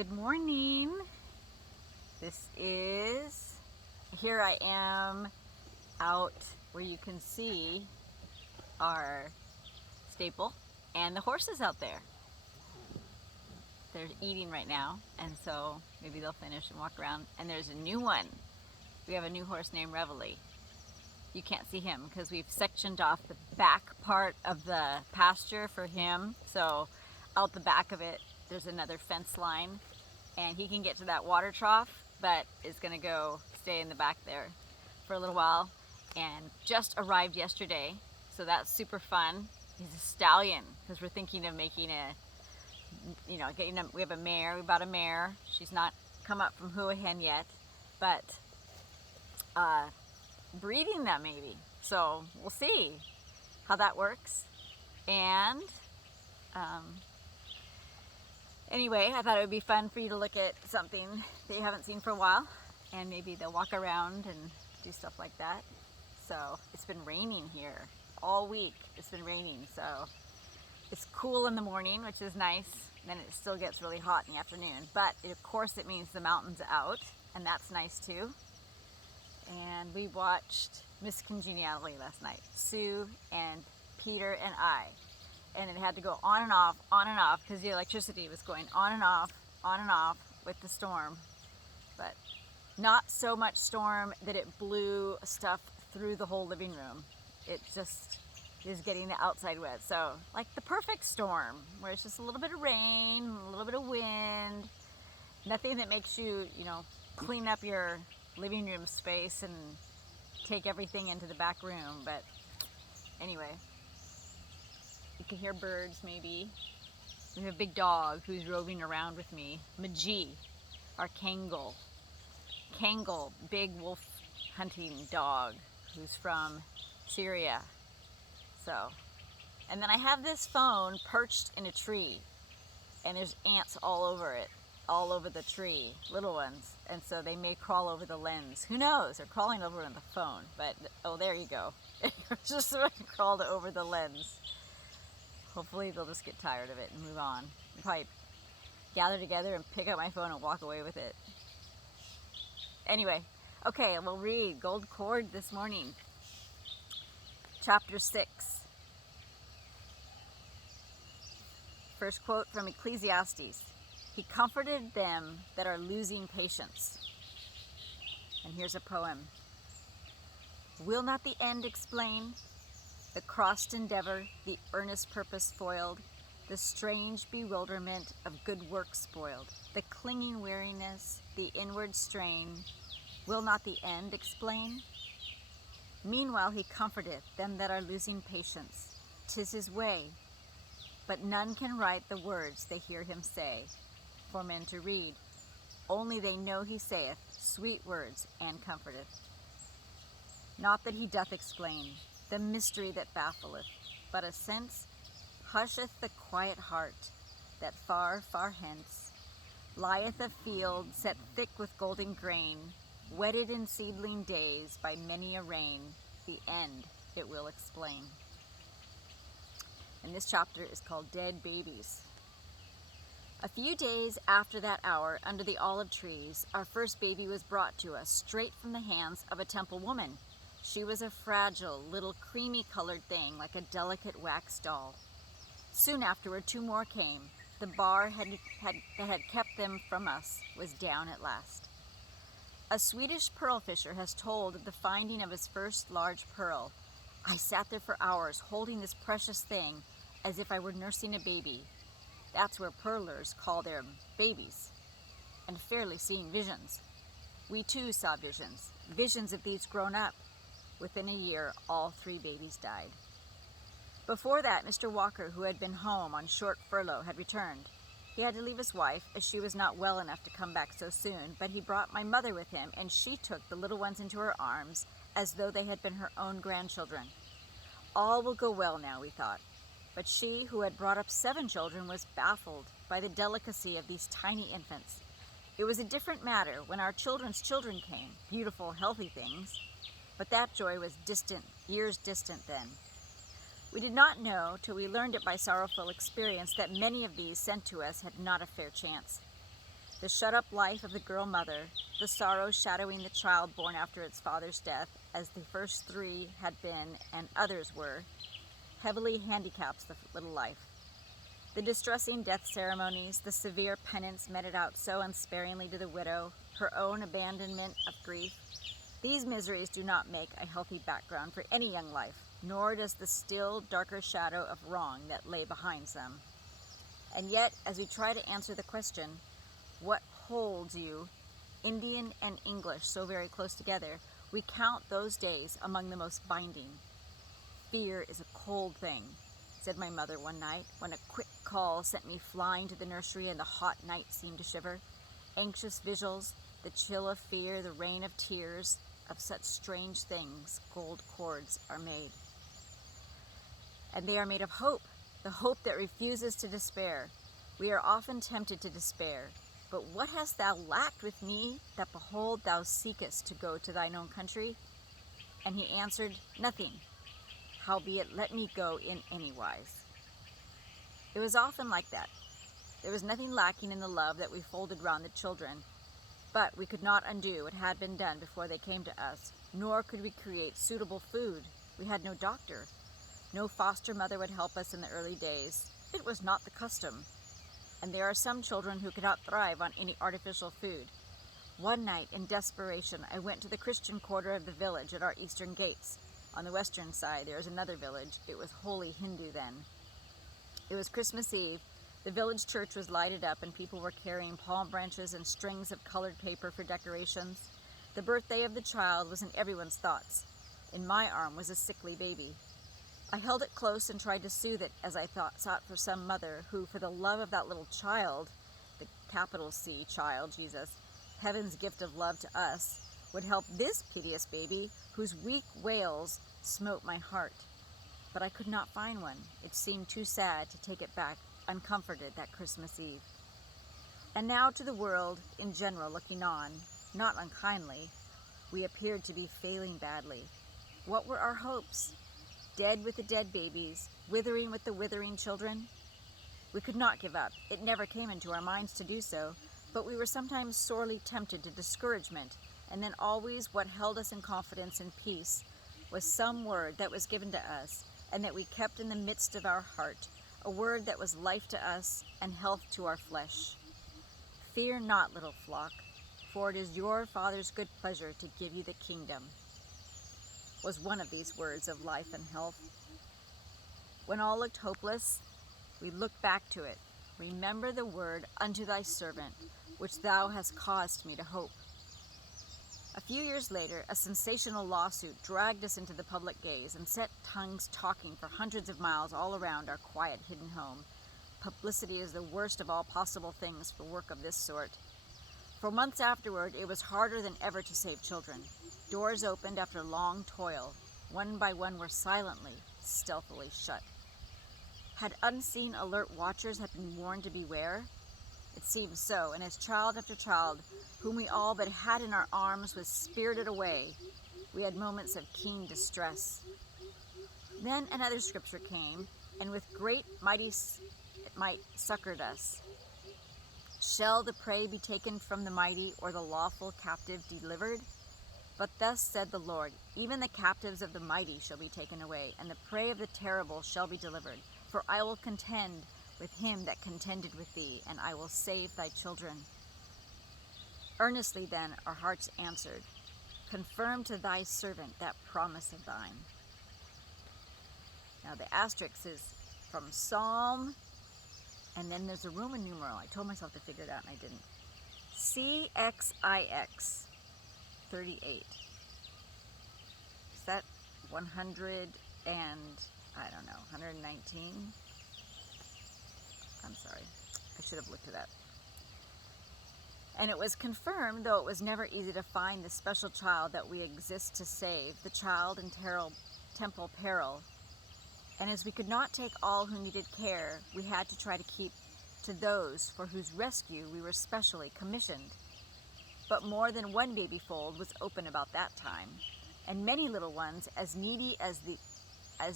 Good morning. Here I am out where you can see our stable and the horses out there. They're eating right now, and so maybe they'll finish and walk around. And there's a new one. We have a new horse named Reveille. You can't see him because we've sectioned off the back part of the pasture for him. So out the back of it, there's another fence line, and he can get to that water trough, but is gonna go stay in the back there for a little while. And just arrived yesterday, so that's super fun. He's a stallion because we're thinking of making we have a mare. We bought a mare. She's not come up from Hua Hen yet, but breeding them maybe. So we'll see how that works. And anyway, I thought it would be fun for you to look at something that you haven't seen for a while, and maybe they'll walk around and do stuff like that. So it's been raining here all week. It's been raining, so it's cool in the morning, which is nice. Then it still gets really hot in the afternoon, but of course it means the mountain's out, and that's nice too. And we watched Miss Congeniality last night, Sue and Peter and I. And it had to go on and off, because the electricity was going on and off with the storm. But not so much storm that it blew stuff through the whole living room. It just is getting the outside wet. So like the perfect storm, where it's just a little bit of rain, a little bit of wind, nothing that makes you, clean up your living room space and take everything into the back room. But anyway, you can hear birds maybe. We have a big dog who's roving around with me, Majee, our Kangal. Kangal, big wolf hunting dog who's from Syria. So, and then I have this phone perched in a tree, and there's ants all over it, all over the tree, little ones, and so they may crawl over the lens. Who knows? They're crawling over on the phone, but oh, there you go. Just crawled over the lens. Hopefully they'll just get tired of it and move on. They'll probably gather together and pick up my phone and walk away with it. Anyway, okay, we'll read Gold Cord this morning. Chapter 6. First quote from Ecclesiastes. He comforted them that are losing patience. And here's a poem. Will not the end explain? The crossed endeavor, the earnest purpose foiled, the strange bewilderment of good work spoiled, the clinging weariness, the inward strain, will not the end explain? Meanwhile he comforteth them that are losing patience. 'Tis his way, but none can write the words they hear him say, for men to read. Only they know he saith sweet words and comforteth. Not that he doth explain the mystery that baffleth, but a sense husheth the quiet heart, that far, far hence lieth a field set thick with golden grain, wetted in seedling days by many a rain. The end it will explain. And this chapter is called Dead Babies. A few days after that hour, under the olive trees, our first baby was brought to us straight from the hands of a temple woman. She was a fragile, little creamy-colored thing, like a delicate wax doll. Soon afterward, 2 more came. The bar that had kept them from us was down at last. A Swedish pearl fisher has told of the finding of his first large pearl. I sat there for hours, holding this precious thing as if I were nursing a baby. That's where pearlers call their babies, and fairly seeing visions. We too saw visions, visions of these grown up. Within a year, all 3 babies died. Before that, Mr. Walker, who had been home on short furlough, had returned. He had to leave his wife, as she was not well enough to come back so soon, but he brought my mother with him, and she took the little ones into her arms as though they had been her own grandchildren. All will go well now, we thought. But she, who had brought up 7 children, was baffled by the delicacy of these tiny infants. It was a different matter when our children's children came, beautiful, healthy things. But that joy was distant, years distant then. We did not know, till we learned it by sorrowful experience, that many of these sent to us had not a fair chance. The shut-up life of the girl mother, the sorrow shadowing the child born after its father's death, as the first three had been and others were, heavily handicaps the little life. The distressing death ceremonies, the severe penance meted out so unsparingly to the widow, her own abandonment of grief, these miseries do not make a healthy background for any young life, nor does the still darker shadow of wrong that lay behind them. And yet, as we try to answer the question, what holds you, Indian and English, so very close together, we count those days among the most binding. Fear is a cold thing, said my mother one night, when a quick call sent me flying to the nursery and the hot night seemed to shiver. Anxious vigils, the chill of fear, the rain of tears, of such strange things gold cords are made. And they are made of hope, the hope that refuses to despair. We are often tempted to despair. But what hast thou lacked with me, that behold thou seekest to go to thine own country? And he answered, Nothing. Howbeit let me go in any wise. It was often like that. There was nothing lacking in the love that we folded round the children, but we could not undo what had been done before they came to us, nor could we create suitable food. We had no doctor. No foster mother would help us in the early days. It was not the custom. And there are some children who cannot thrive on any artificial food. One night, in desperation, I went to the Christian quarter of the village at our eastern gates. On the western side, there is another village. It was wholly Hindu then. It was Christmas Eve. The village church was lighted up, and people were carrying palm branches and strings of colored paper for decorations. The birthday of the child was in everyone's thoughts. In my arm was a sickly baby. I held it close and tried to soothe it as I sought for some mother who, for the love of that little child, the capital C child, Jesus, heaven's gift of love to us, would help this piteous baby whose weak wails smote my heart. But I could not find one. It seemed too sad to take it back uncomforted that Christmas Eve. And now to the world in general looking on, not unkindly, we appeared to be failing badly. What were our hopes? Dead with the dead babies, withering with the withering children? We could not give up. It never came into our minds to do so, but we were sometimes sorely tempted to discouragement, and then always what held us in confidence and peace was some word that was given to us and that we kept in the midst of our heart, a word that was life to us and health to our flesh. Fear not, little flock, for it is your Father's good pleasure to give you the kingdom, was one of these words of life and health. When all looked hopeless, we looked back to it. Remember the word unto thy servant, which thou hast caused me to hope. A few years later, a sensational lawsuit dragged us into the public gaze and set tongues talking for hundreds of miles all around our quiet hidden home. Publicity is the worst of all possible things for work of this sort. For months afterward, it was harder than ever to save children. Doors opened after long toil. One by one were silently, stealthily shut. Had unseen alert watchers have been warned to beware? It seemed so, and as child after child, whom we all but had in our arms, was spirited away, we had moments of keen distress. Then another scripture came, and with great might succored us. Shall the prey be taken from the mighty, or the lawful captive delivered? But thus said the Lord, even the captives of the mighty shall be taken away, and the prey of the terrible shall be delivered. For I will contend with him that contended with thee, and I will save thy children. Earnestly then our hearts answered, confirm to thy servant that promise of thine. Now the asterisk is from Psalm, and then there's a Roman numeral. I told myself to figure it out and I didn't. CXIX 38. Is that 100 and, I don't know, 119? I'm sorry. I should have looked at that. And it was confirmed, though it was never easy to find the special child that we exist to save, the child in temple peril. And as we could not take all who needed care, we had to try to keep to those for whose rescue we were specially commissioned. But more than one baby fold was open about that time, and many little ones, as needy as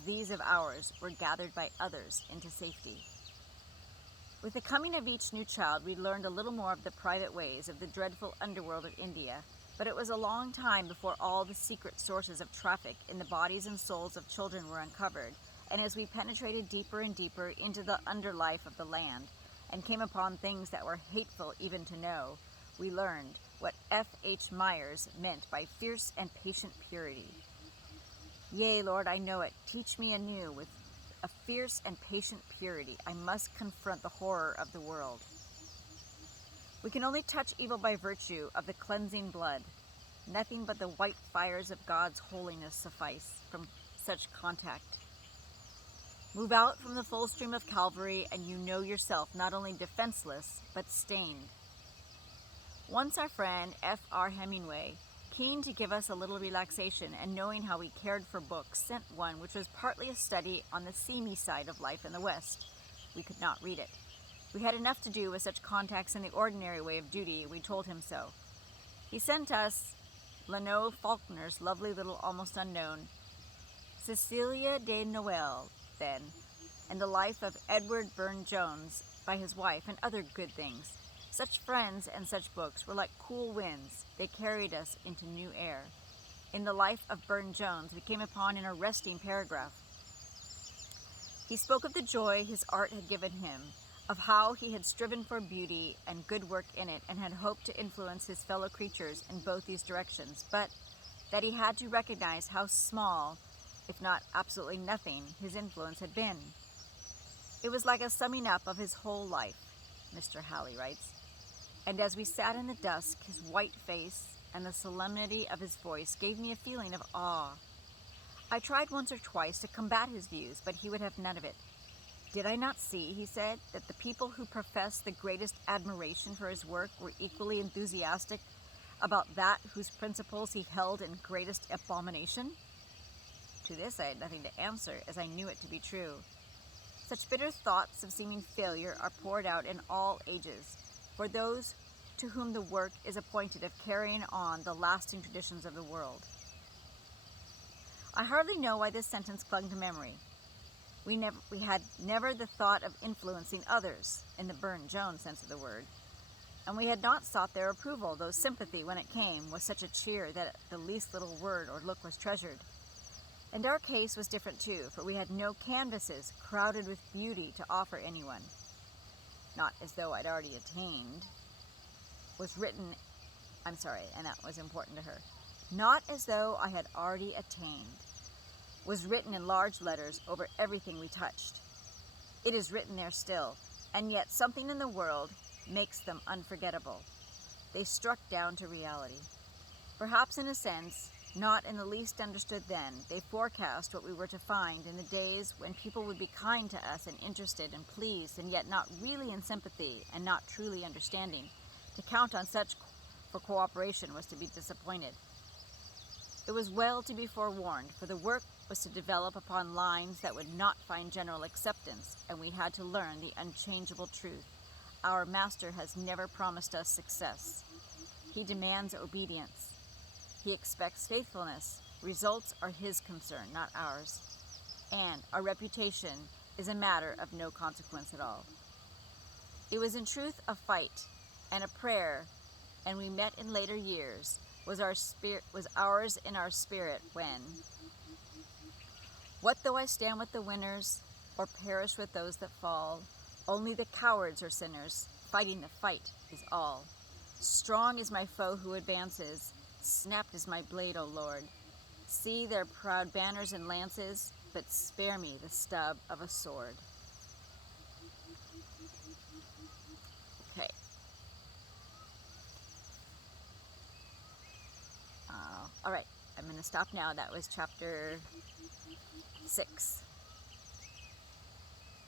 these of ours, were gathered by others into safety. With the coming of each new child, we learned a little more of the private ways of the dreadful underworld of India, but it was a long time before all the secret sources of traffic in the bodies and souls of children were uncovered, and as we penetrated deeper and deeper into the underlife of the land, and came upon things that were hateful even to know, we learned what F. H. Myers meant by fierce and patient purity. Yea, Lord, I know it. Teach me anew with a fierce and patient purity. I must confront the horror of the world. We can only touch evil by virtue of the cleansing blood. Nothing but the white fires of God's holiness suffice from such contact. Move out from the full stream of Calvary, and you know yourself not only defenseless, but stained. Once our friend F.R. Hemingway, keen to give us a little relaxation and knowing how we cared for books, sent one which was partly a study on the seamy side of life in the West. We could not read it. We had enough to do with such contacts in the ordinary way of duty, and we told him so. He sent us Leno Faulkner's lovely little almost unknown Cecilia de Noël, then, and the life of Edward Burne-Jones by his wife, and other good things. Such friends and such books were like cool winds. They carried us into new air. In the life of Burne-Jones, we came upon an arresting paragraph. He spoke of the joy his art had given him, of how he had striven for beauty and good work in it, and had hoped to influence his fellow creatures in both these directions, but that he had to recognize how small, if not absolutely nothing, his influence had been. It was like a summing up of his whole life, Mr. Halley writes. And as we sat in the dusk, his white face and the solemnity of his voice gave me a feeling of awe. I tried once or twice to combat his views, but he would have none of it. Did I not see, he said, that the people who professed the greatest admiration for his work were equally enthusiastic about that whose principles he held in greatest abomination? To this I had nothing to answer, as I knew it to be true. Such bitter thoughts of seeming failure are poured out in all ages, for those to whom the work is appointed of carrying on the lasting traditions of the world. I hardly know why this sentence clung to memory. We had never the thought of influencing others, in the Burne-Jones sense of the word, and we had not sought their approval, though sympathy, when it came, was such a cheer that the least little word or look was treasured. And our case was different too, for we had no canvases crowded with beauty to offer anyone. Not as though I'd already attained, and that was important to her. Not as though I had already attained, was written in large letters over everything we touched. It is written there still, and yet something in the world makes them unforgettable. They struck down to reality. Perhaps in a sense, not in the least understood then, they forecast what we were to find in the days when people would be kind to us and interested and pleased, and yet not really in sympathy and not truly understanding. To count on such for cooperation was to be disappointed. It was well to be forewarned, for the work was to develop upon lines that would not find general acceptance, and we had to learn the unchangeable truth. Our Master has never promised us success. He demands obedience. He expects faithfulness. Results are his concern, not ours. And our reputation is a matter of no consequence at all. It was in truth a fight and a prayer, and we met in later years, was ours in our spirit when, what though I stand with the winners, or perish with those that fall? Only the cowards are sinners, fighting the fight is all. Strong is my foe who advances, snapped is my blade, O Lord. See their proud banners and lances, but spare me the stub of a sword. Okay. All right, I'm going to stop now. That was chapter 6.